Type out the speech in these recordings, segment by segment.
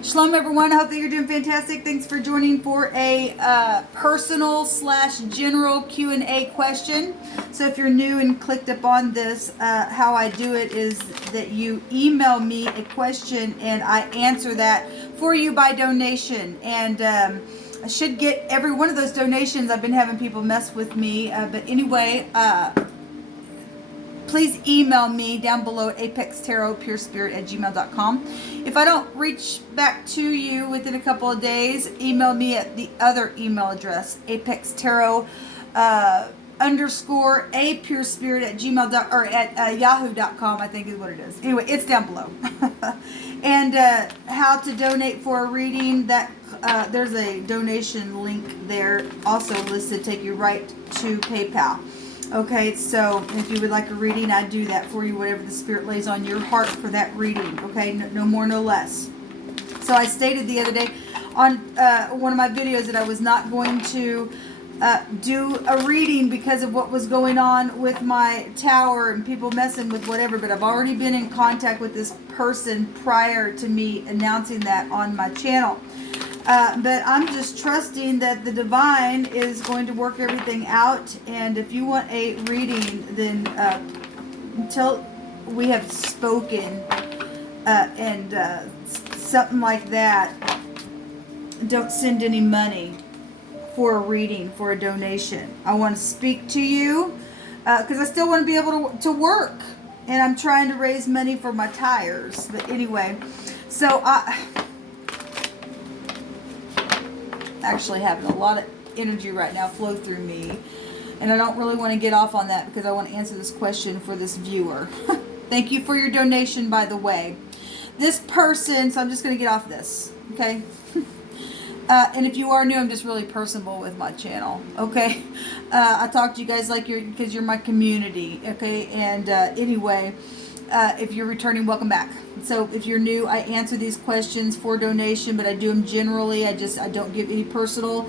Shalom, everyone. I hope that you're doing fantastic. Thanks for joining for a personal/general Q&A question. So if you're new and clicked up on this, how I do it is that you email me a question and I answer that for you by donation. And I should get every one of those donations. I've been having people mess with me. But anyway, please email me down below at apextarotpurespirit@gmail.com. If I don't reach back to you within a couple of days, email me at the other email address, apextarot_apurespirit@gmail. Or at yahoo.com, I think is what it is. Anyway, it's down below. And how to donate for a reading, that there's a donation link there also listed, take you right to PayPal. Okay, so if you would like a reading, I do that for you, whatever the Spirit lays on your heart for that reading. Okay, no more, no less. So I stated the other day on one of my videos that I was not going to do a reading because of what was going on with my tower and people messing with whatever, but I've already been in contact with this person prior to me announcing that on my channel. But I'm just trusting that the divine is going to work everything out. And if you want a reading, then until we have spoken and something like that, don't send any money for a reading, for a donation. I want to speak to you because I still want to be able to work. And I'm trying to raise money for my tires. But anyway, so actually having a lot of energy right now flow through me, and I don't really want to get off on that because I want to answer this question for this viewer. Thank you for your donation, by the way. This person, so I'm just going to get off this, okay? And if you are new, I'm just really personable with my channel, okay? I talk to you guys like because you're my community, okay? And anyway, if you're returning, welcome back. So if you're new, I answer these questions for donation, but I do them generally. I don't give any personal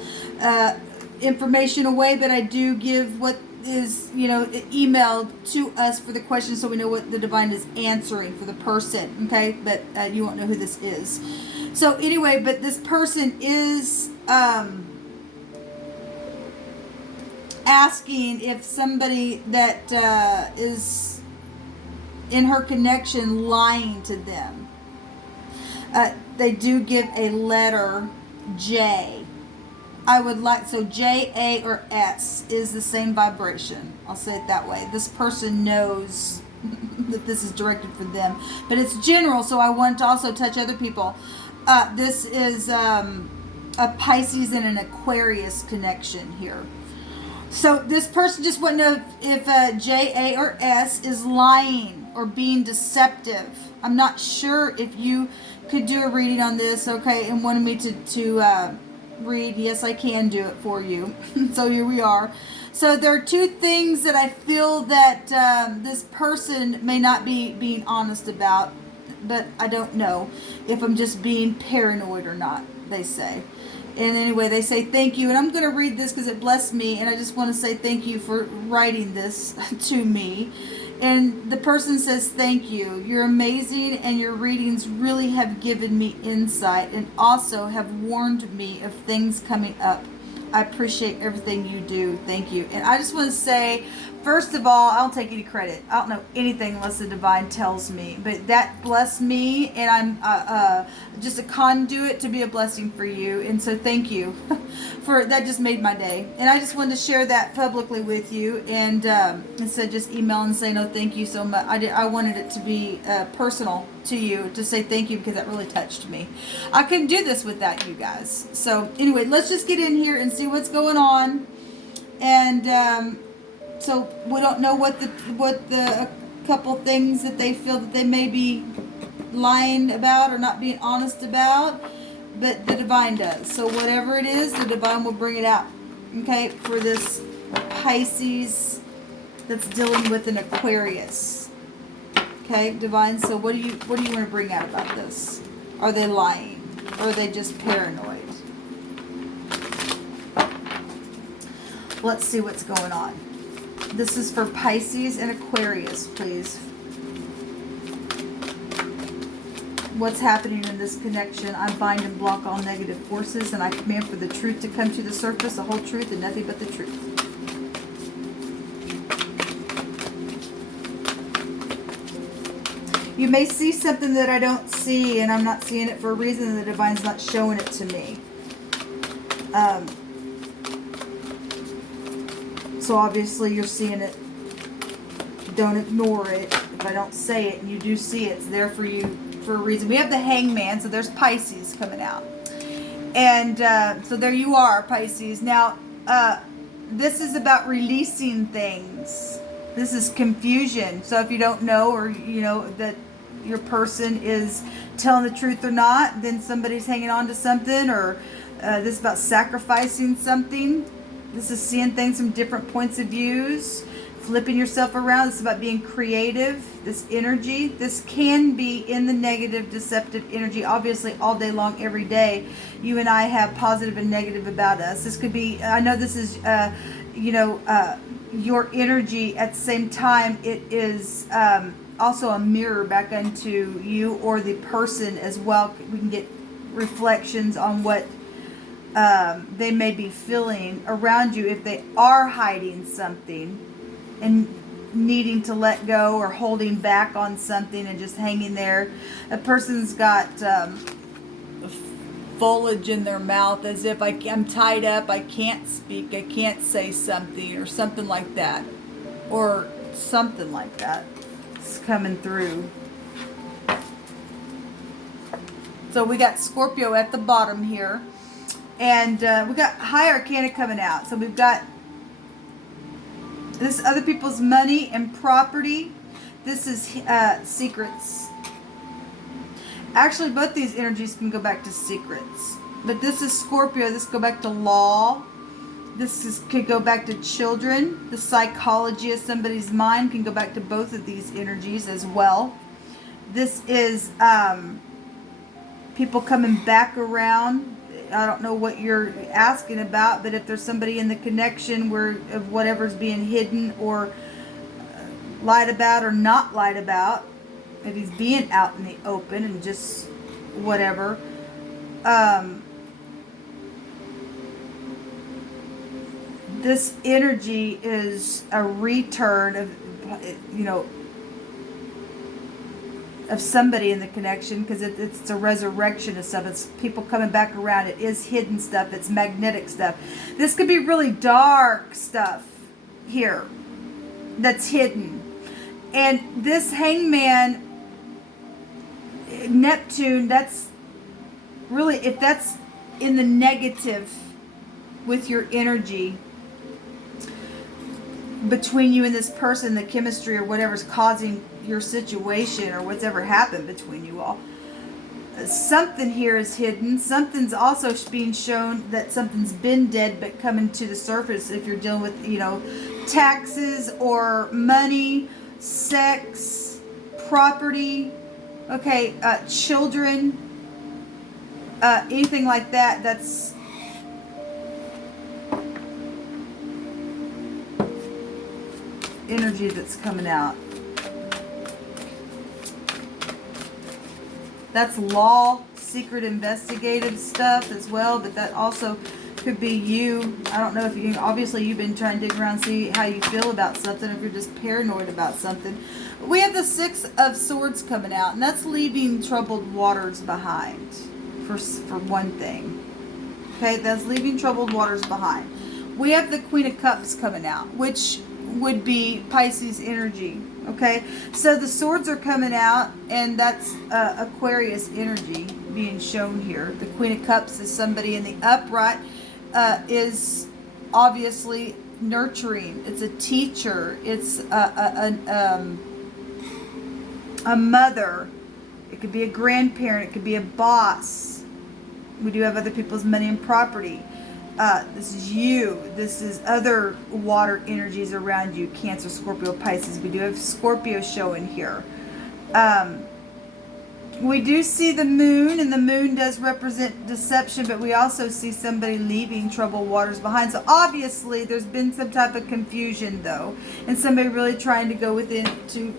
information away, but I do give what is, emailed to us for the question, so we know what the divine is answering for the person, okay? But you won't know who this is. So anyway, but this person is asking if somebody that is in her connection lying to them. They do give a letter J. I would like, so J, A, or S is the same vibration. I'll say it that way. This person knows that this is directed for them, but it's general, so I want to also touch other people. This is a Pisces and an Aquarius connection here. So this person just wants to know if J, A, or S is lying or being deceptive. I'm not sure if you could do a reading on this, okay, and wanted me to read. Yes, I can do it for you. So here we are. So there are two things that I feel that this person may not be being honest about, but I don't know if I'm just being paranoid or not, they say. And anyway, they say thank you. And I'm going to read this because it blessed me. And I just want to say thank you for writing this to me. And the person says, thank you. You're amazing. And your readings really have given me insight and also have warned me of things coming up. I appreciate everything you do. Thank you. And I just want to say, first of all, I don't take any credit. I don't know anything unless the divine tells me. But that blessed me, and I'm just a conduit to be a blessing for you. And so thank you. For that just made my day. And I just wanted to share that publicly with you. And instead of just email and say, no, thank you so much. I wanted it to be personal to you, to say thank you, because that really touched me. I couldn't do this without you guys. So anyway, let's just get in here and see what's going on. And so we don't know what the couple things that they feel that they may be lying about or not being honest about, but the divine does. So whatever it is, the divine will bring it out. Okay, for this Pisces that's dealing with an Aquarius. Okay, divine. So what do you want to bring out about this? Are they lying, or are they just paranoid? Let's see what's going on. This is for Pisces and Aquarius, please. what's happening in this connection. I bind and block all negative forces, and I command for the truth to come to the surface, the whole truth and nothing but the truth. You may see something that I don't see, and I'm not seeing it for a reason. The Divine's not showing it to me. So obviously you're seeing it. Don't ignore it. If I don't say it and you do see it, it's there for you for a reason. We have the Hangman, so there's Pisces coming out. And so there you are, Pisces. Now, this is about releasing things. This is confusion. So if you don't know, or you know that your person is telling the truth or not, then somebody's hanging on to something, or this is about sacrificing something. This is seeing things from different points of views, flipping yourself around. This is about being creative, this energy. This can be in the negative, deceptive energy, obviously all day long, every day. You and I have positive and negative about us. This could be, I know this is, your energy. At the same time, it is also a mirror back into you or the person as well. We can get reflections on what they may be feeling around you if they are hiding something and needing to let go, or holding back on something and just hanging there. A person's got foliage in their mouth, as if I'm tied up, I can't speak, I can't say something, or something like that. Or something like that. It's coming through. So we got Scorpio at the bottom here. And we got High Arcana coming out. So we've got this other people's money and property. This is secrets. Actually, both these energies can go back to secrets. But this is Scorpio. This go back to law. Could go back to children. The psychology of somebody's mind can go back to both of these energies as well. This is people coming back around. I don't know what you're asking about, but if there's somebody in the connection where of whatever's being hidden or lied about or not lied about, if he's being out in the open and just whatever, this energy is a return of, of somebody in the connection, because it's a resurrection of stuff. It's people coming back around. It is hidden stuff. It's magnetic stuff. This could be really dark stuff here that's hidden. And this Hangman, Neptune, that's really, if that's in the negative with your energy between you and this person, the chemistry or whatever's causing your situation or what's ever happened between you all, something here is hidden. Something's also being shown that something's been dead but coming to the surface. If you're dealing with taxes or money, sex, property, children, anything like that, that's energy that's coming out. That's law, secret investigative stuff as well, but that also could be you. I don't know if you, obviously you've been trying to dig around, see how you feel about something, if you're just paranoid about something. We have the Six of Swords coming out, and that's leaving troubled waters behind, for one thing. Okay, that's leaving troubled waters behind. We have the Queen of Cups coming out, which would be Pisces energy. Okay, so the swords are coming out, and that's Aquarius energy being shown here. The Queen of Cups is somebody in the upright, is obviously nurturing. It's a teacher. It's a mother. It could be a grandparent. It could be a boss. We do have other people's money and property. This is you. This is other water energies around you. Cancer, Scorpio, Pisces. We do have Scorpio showing here. We do see the moon, and the moon does represent deception, but we also see somebody leaving troubled waters behind. So obviously there's been some type of confusion though, and somebody really trying to go within to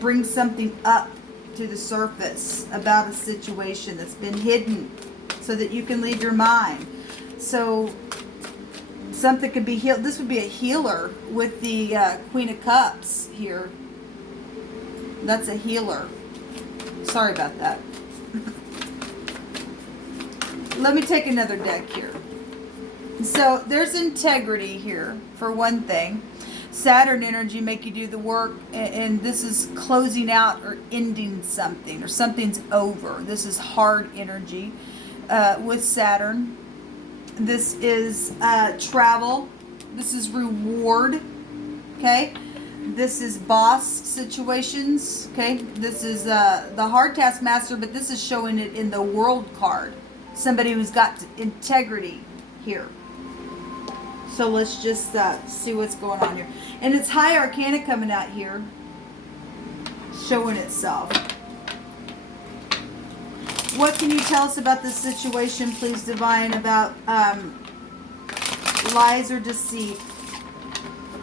bring something up to the surface about a situation that's been hidden so that you can leave your mind. So something could be healed. This would be a healer with the Queen of Cups here. That's a healer. Sorry about that. Let me take another deck here. So there's integrity here, for one thing. Saturn energy make you do the work, and this is closing out or ending something, or something's over. This is hard energy with Saturn. This is travel. This is reward. Okay. This is boss situations. Okay. This is the hard taskmaster, but this is showing it in the world card. Somebody who's got integrity here. So let's just see what's going on here. And it's High Arcana coming out here, showing itself. What can you tell us about this situation, please, Divine, about lies or deceit?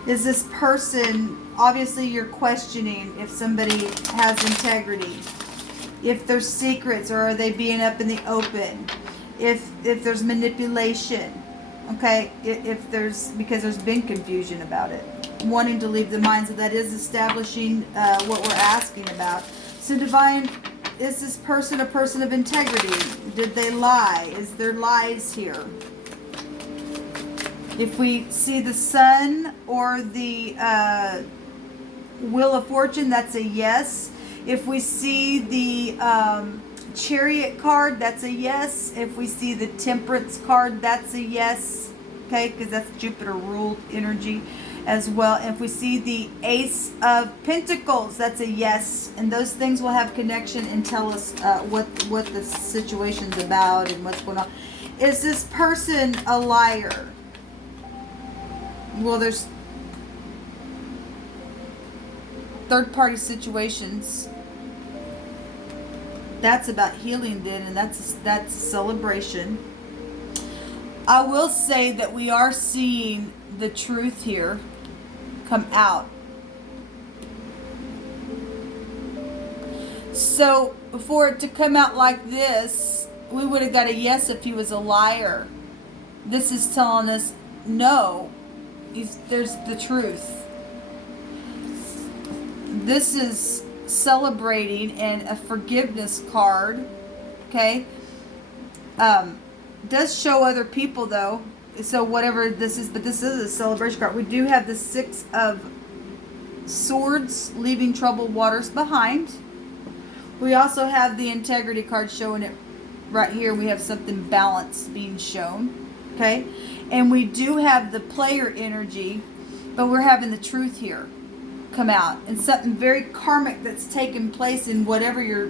Is this person, obviously you're questioning if somebody has integrity, if there's secrets, or are they being up in the open, if there's manipulation. Okay, if there's, because there's been confusion about it, wanting to leave the mind, so that is establishing what we're asking about. So Divine, is this person a person of integrity? Did they lie? Is there lies here? If we see the Sun or the Wheel of Fortune, that's a yes. If we see the Chariot card, that's a yes. If we see the Temperance card, that's a yes. Okay, because that's Jupiter ruled energy as well. And if we see the Ace of Pentacles, that's a yes. And those things will have connection and tell us what the situation's about and what's going on. Is this person a liar? Well, there's third-party situations. That's about healing then, and that's celebration. I will say that we are seeing the truth here come out. So for it to come out like this, we would have got a yes if he was a liar. This is telling us no, there's the truth. This is celebrating, and a forgiveness card. Okay, does show other people though, so whatever this is, but this is a celebration card. We do have the Six of Swords, leaving troubled waters behind. We also have the integrity card showing it right here. We have something balanced being shown. Okay, and we do have the player energy, but we're having the truth here come out, and something very karmic that's taken place in whatever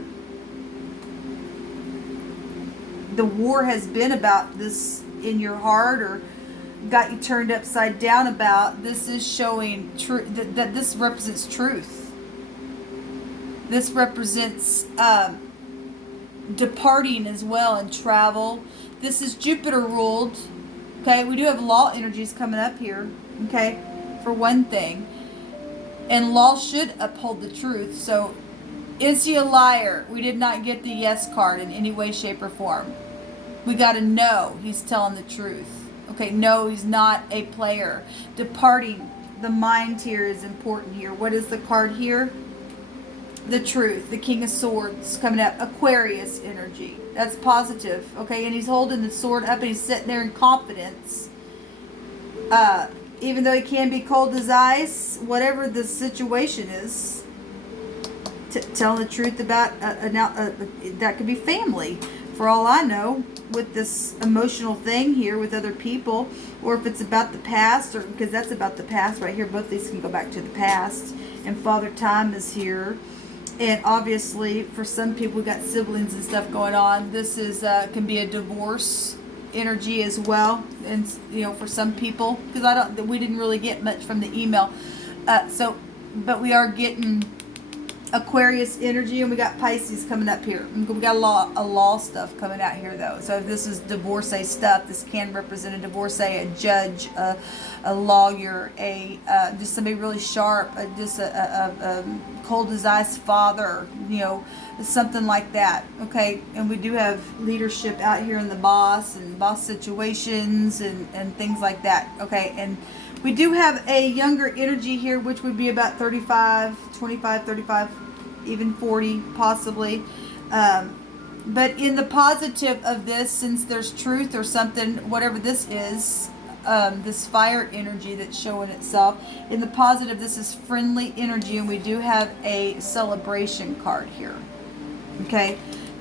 the war has been about this in your heart, or got you turned upside down about. This is showing that this represents truth. This represents departing as well, and travel. This is Jupiter ruled. Okay, we do have law energies coming up here. Okay, for one thing. And law should uphold the truth. So, is he a liar? We did not get the yes card in any way, shape, or form. We got to know he's telling the truth. Okay, no, he's not a player. Departing the mind here is important here. What is the card here? The truth. The King of Swords coming up. Aquarius energy. That's positive. Okay, and he's holding the sword up, and he's sitting there in confidence. Even though he can be cold as ice, whatever the situation is, telling the truth about that could be family, for all I know, with this emotional thing here with other people, or if it's about the past, or because that's about the past right here. Both these can go back to the past. And Father Time is here, and obviously for some people we got siblings and stuff going on. This is can be a divorce energy as well, and for some people, because we didn't really get much from the email, but we are getting Aquarius energy, and we got Pisces coming up here. We got a law stuff coming out here though. So if this is divorcee stuff, this can represent a divorcee, a judge, a lawyer, just somebody really sharp, just a cold as ice father, you know, something like that. Okay, and we do have leadership out here in the boss and boss situations and things like that. Okay, and we do have a younger energy here, which would be about 35, 25, 35, even 40 possibly. But in the positive of this, since there's truth or something, whatever this is, this fire energy that's showing itself, in the positive, this is friendly energy, and we do have a celebration card here. Okay,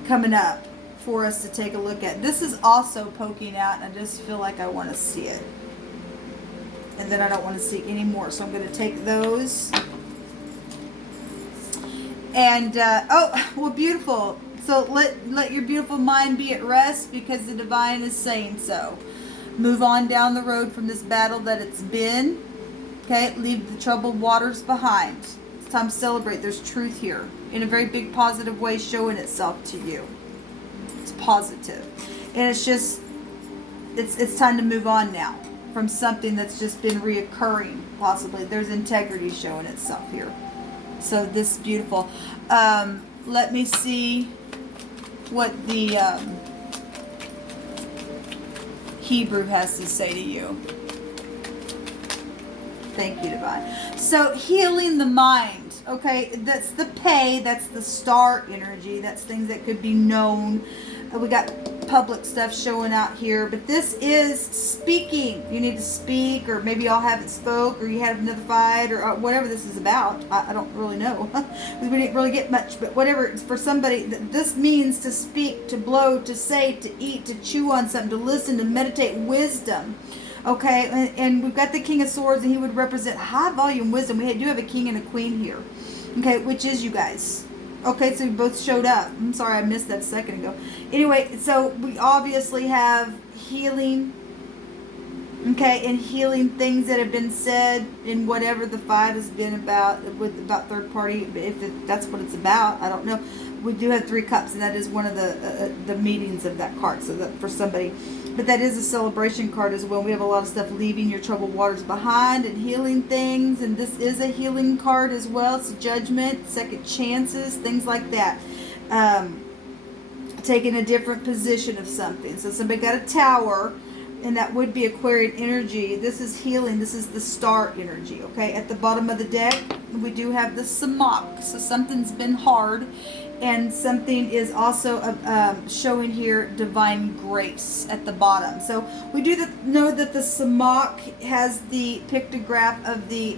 coming up for us to take a look at. This is also poking out, and I just feel like I want to see it. And then I don't want to see any more, so I'm going to take those. And oh, well, beautiful. So let your beautiful mind be at rest, because the divine is saying so. Move on down the road from this battle that it's been. Okay, leave the troubled waters behind. It's time to celebrate. There's truth here in a very big positive way showing itself to you. It's positive, and it's just it's time to move on now from something that's just been reoccurring. Possibly there's integrity showing itself here. So this is beautiful. Let me see what the Hebrew has to say to you. Thank you, Divine. So healing the mind. Okay, that's the pay. That's the star energy. That's things that could be known. We got public stuff showing out here, but this is speaking. You need to speak, or maybe y'all haven't spoke, or you had another fight, or whatever this is about. I don't really know. We didn't really get much, but whatever it's for somebody. This means to speak, to blow, to say, to eat, to chew on something, to listen, to meditate, wisdom. Okay, and we've got the King of Swords, and he would represent high volume wisdom. We do have a king and a queen here. Okay, which is you guys. Okay, so you both showed up. I'm sorry I missed that a second ago. Anyway, so we obviously have healing. Okay, and healing things that have been said in whatever the fight has been about third party. If that's what it's about, I don't know. We do have 3 cups, and that is one of the meanings of that card. So that for somebody, but that is a celebration card as well. We have a lot of stuff, leaving your troubled waters behind and healing things. And this is a healing card as well. It's judgment, second chances, things like that. Taking a different position of something. So somebody got a tower, and that would be Aquarian energy. This is healing. This is the star energy. Okay, at the bottom of the deck, we do have the Samak. So something's been hard. And something is also showing here divine grace at the bottom. So we do know that the Samak has the pictograph of the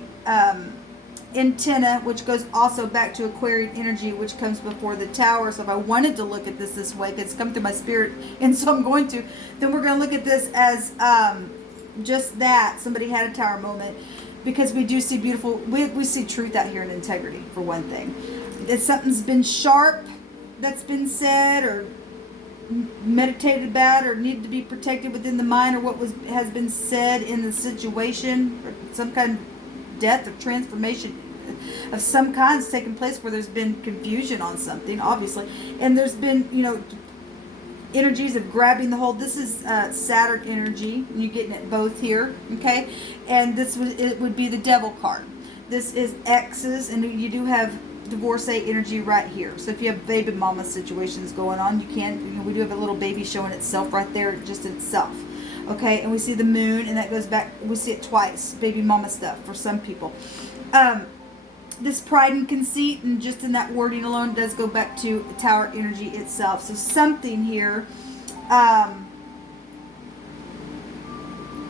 antenna, which goes also back to Aquarian energy, which comes before the tower. So if I wanted to look at this way, because it's come through my spirit, and so I'm going to, then we're going to look at this as just that. Somebody had a tower moment, because we do see beautiful, we see truth out here and integrity, for one thing. If something's been sharp that's been said or meditated about or needed to be protected within the mind, or what has been said in the situation, or some kind of death or transformation of some kind has taken place where there's been confusion on something, obviously, and there's been, you know, energies of grabbing the hold. This is Saturn energy, and you're getting it both here, okay? And it would be the Devil card. This is X's, and you do have divorcee energy right here. So if you have baby mama situations going on, you can, you know, we do have a little baby showing itself right there, just itself. Okay, and we see the moon, and that goes back, we see it twice, baby mama stuff for some people. This pride and conceit, and just in that wording alone, does go back to tower energy itself. So something here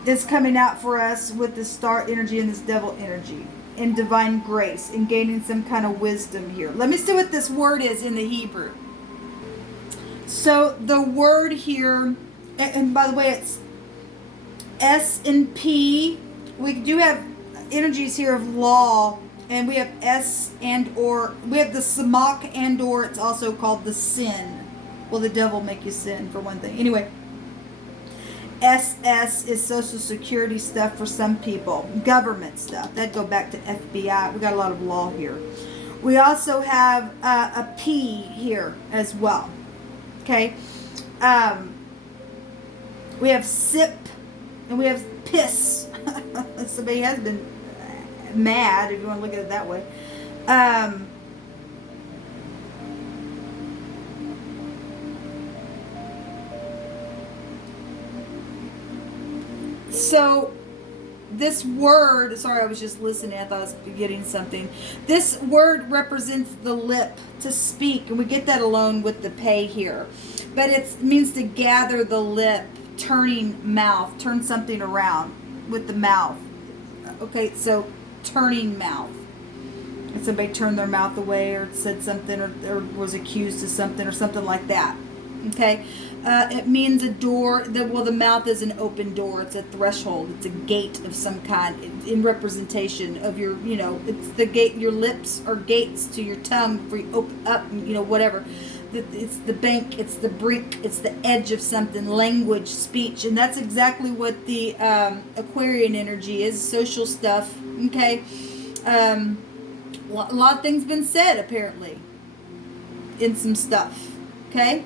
is coming out for us with this star energy and this devil energy. In divine grace, and gaining some kind of wisdom here. Let me see what this word is in the Hebrew. So the word here, and by the way, it's S and P. We do have energies here of law, and we have S and or. We have the Samak and or. It's also called the sin. Will the devil make you sin, for one thing? Anyway. SS is Social Security stuff for some people. Government stuff. That'd go back to FBI. We got a lot of law here. We also have a P here as well. Okay. We have sip and we have piss. Somebody has been mad, if you want to look at it that way. So this word, sorry, I was just listening. I thought I was getting something. This word represents the lip, to speak, and we get that alone with the pay here. But it means to gather the lip, turning mouth, turn something around with the mouth. Okay, so turning mouth. If somebody turned their mouth away or said something or was accused of something or something like that. Okay, it means a door. The mouth is an open door. It's a threshold. It's a gate of some kind in representation of your, it's the gate. Your lips are gates to your tongue for you open up, whatever. It's the bank. It's the brink. It's the edge of something. Language, speech, and that's exactly what the Aquarian energy is. Social stuff. Okay, a lot of things been said apparently in some stuff. Okay.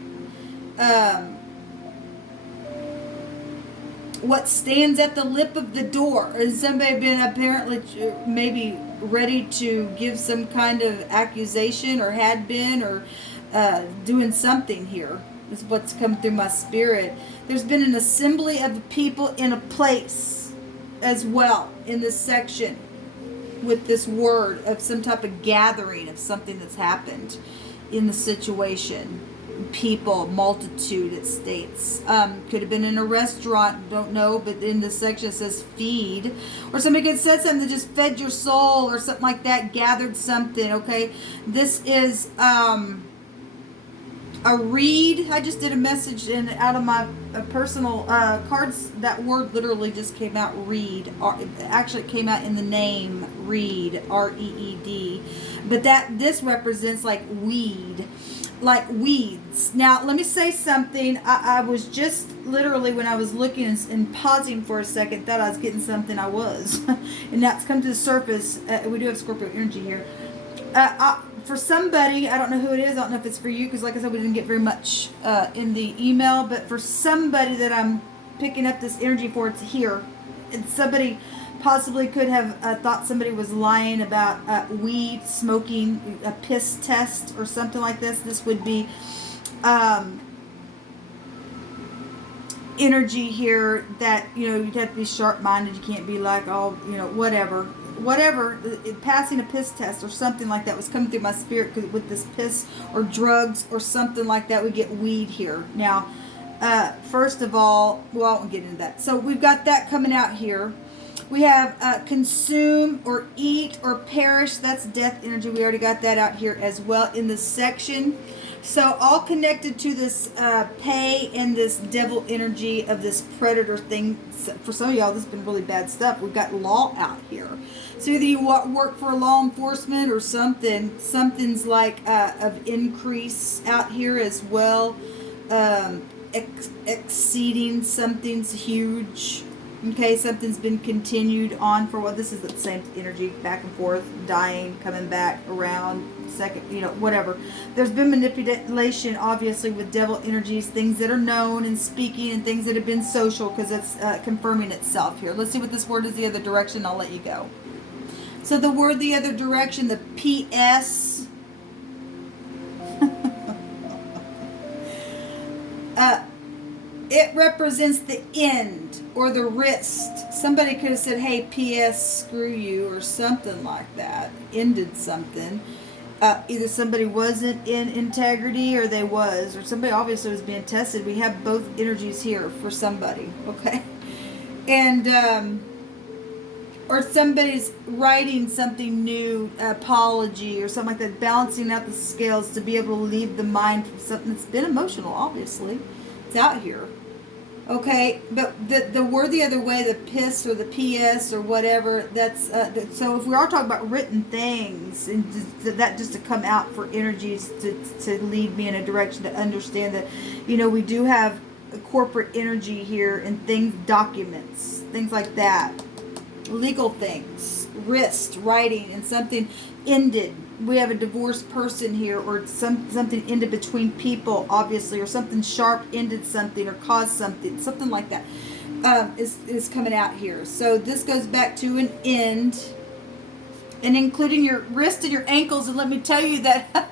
What stands at the lip of the door? Has somebody been apparently maybe ready to give some kind of accusation, or had been, or doing something here? Is what's come through my spirit. There's been an assembly of people in a place as well in this section with this word of some type of gathering of something that's happened in the situation. People, multitude, it states. Could have been in a restaurant, don't know, but in this section it says feed. Or somebody could have said something that just fed your soul or something like that, gathered something, okay? This is a read. I just did a message out of my personal cards. That word literally just came out, read. Actually, it came out in the name, read, R-E-E-D. But this represents like weed. Like weeds. Now, let me say something. I was just literally, when I was looking and pausing for a second, thought I was getting something. I was. And that's come to the surface. We do have Scorpio energy here. For somebody, I don't know who it is. I don't know if it's for you, because like I said, we didn't get very much in the email. But for somebody that I'm picking up this energy for, it's here. And somebody possibly could have thought somebody was lying about weed, smoking, a piss test or something like this. This would be energy here that, you'd have to be sharp-minded. You can't be like, whatever, passing a piss test or something like that was coming through my spirit, because with this piss or drugs or something like that, we get weed here. Now, first of all, well, I won't get into that. So we've got that coming out here. We have consume or eat or perish. That's death energy. We already got that out here as well in this section. So all connected to this pay and this devil energy of this predator thing. For some of y'all, this has been really bad stuff. We've got law out here. So either you work for law enforcement or something. Something's like of increase out here as well. Exceeding something's huge. Okay, something's been continued on for what this is the same energy, back and forth, dying, coming back around, second, whatever. There's been manipulation, obviously, with devil energies, things that are known and speaking, and things that have been social, because it's confirming itself here. Let's see what this word is the other direction. I'll let you go. So the word the other direction, the PS. It represents the end or the wrist. Somebody could have said, hey, P.S., screw you, or something like that. Ended something. Either somebody wasn't in integrity or they was, or somebody obviously was being tested. We have both energies here for somebody, okay? And, or somebody's writing something new, apology or something like that, balancing out the scales to be able to leave the mind from something that's been emotional, obviously. It's out here. Okay, but the word the other way, the piss or the PS or whatever, that's so if we are talking about written things, and that just to come out for energies to lead me in a direction to understand that, we do have a corporate energy here and things, documents, things like that, legal things. wrist, writing, and something ended. We have a divorced person here, or something ended between people, obviously, or something sharp ended something or caused something like that is coming out here. So this goes back to an end, and including your wrist and your ankles. And let me tell you that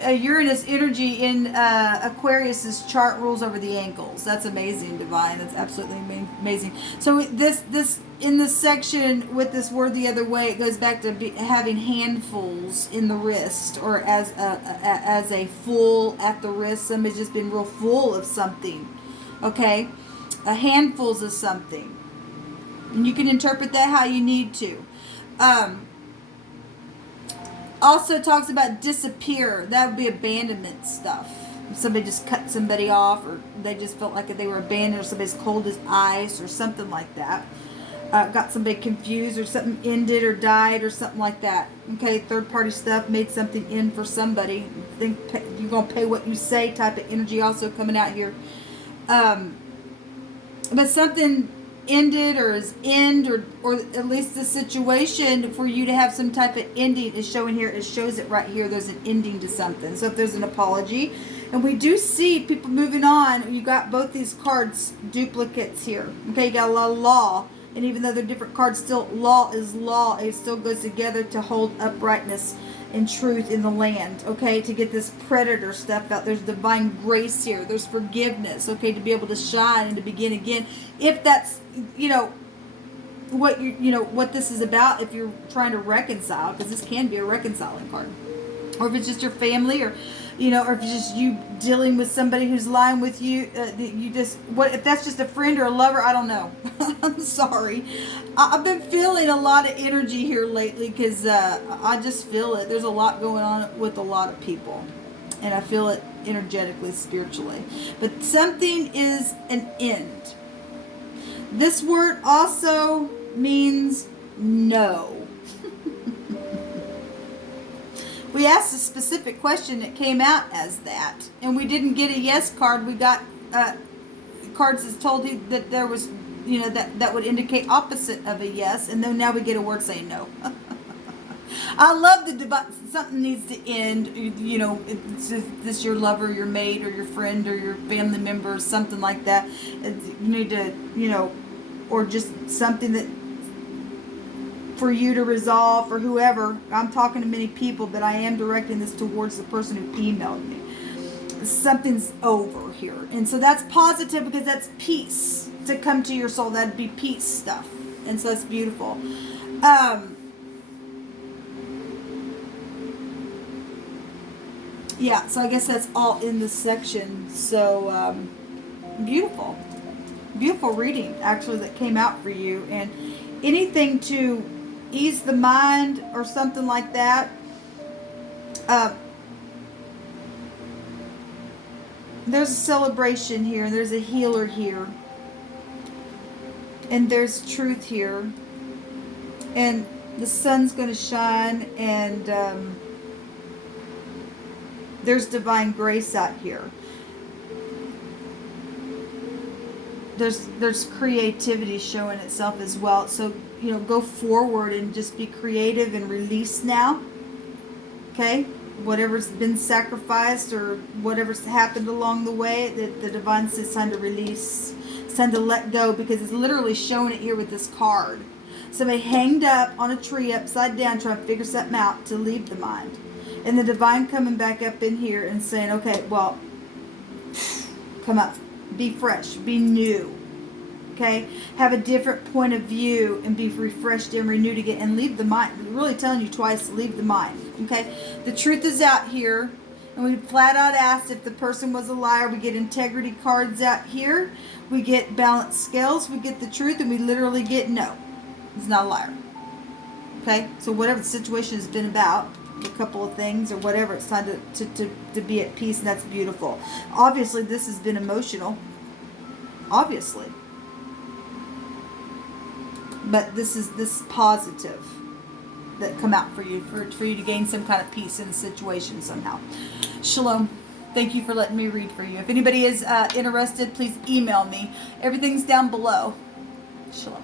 Uranus energy in Aquarius's chart rules over the ankles. That's amazing, divine. That's absolutely amazing. So this in this section with this word the other way, it goes back to having handfuls in the wrist, or as a full at the wrist. Somebody's just been real full of something. Okay, handfuls of something, and you can interpret that how you need to. Also talks about disappear. That would be abandonment stuff. If somebody just cut somebody off, or they just felt like they were abandoned, or somebody's cold as ice, or something like that. Got somebody confused, or something ended or died, or something like that. Okay, third party stuff, made something end for somebody. Think you're going to pay what you say type of energy also coming out here. But something ended, or is end, or at least the situation for you to have some type of ending is showing here. It shows it right here. There's an ending to something. So if there's an apology, and we do see people moving on, you got both these cards duplicates here. Okay, you got a lot of law, and even though they're different cards, still law is law. It still goes together to hold uprightness and truth in the land. Okay, to get this predator stuff out. There's divine grace here. There's forgiveness. Okay, to be able to shine and to begin again. If that's what this is about, if you're trying to reconcile, because this can be a reconciling card, or if it's just your family, or or if it's just you dealing with somebody who's lying with you, if that's just a friend or a lover, I don't know. I'm sorry. I've been feeling a lot of energy here lately, because I just feel it. There's a lot going on with a lot of people, and I feel it energetically, spiritually. But something is an end. This word also means no. We asked a specific question that came out as that, and we didn't get a yes card. We got cards that told you that there was, that would indicate opposite of a yes, and then now we get a word saying no. I love the divine. Something needs to end. It's this your lover, your mate, or your friend, or your family member, or something like that. You need to, or just something that for you to resolve, for whoever. I'm talking to many people, but I am directing this towards the person who emailed me. Something's over here, and so that's positive, because that's peace to come to your soul. That'd be peace stuff, and so that's beautiful. Yeah, so I guess that's all in this section. So beautiful reading actually that came out for you, and anything to ease the mind or something like that. There's a celebration here, and there's a healer here, and there's truth here, and the sun's going to shine, and there's divine grace out here. There's creativity showing itself as well. So, go forward and just be creative and release now. Okay? Whatever's been sacrificed or whatever's happened along the way, the divine says it's time to release. It's time to let go, because it's literally showing it here with this card. Somebody hanged up on a tree upside down trying to figure something out to leave the mind. And the divine coming back up in here and saying, okay, well, come up. Be fresh. Be new. Okay? Have a different point of view and be refreshed and renewed again. And leave the mind. I'm really telling you twice, leave the mind. Okay? The truth is out here. And we flat out asked if the person was a liar. We get integrity cards out here. We get balanced scales. We get the truth. And we literally get no. He's not a liar. Okay? So whatever the situation has been about, a couple of things or whatever, it's time to be at peace, and that's beautiful. Obviously this has been emotional, obviously, but this is positive that come out for you, for you to gain some kind of peace in a situation somehow. Shalom. Thank you for letting me read for you. If anybody is interested, please email me. Everything's down below. Shalom.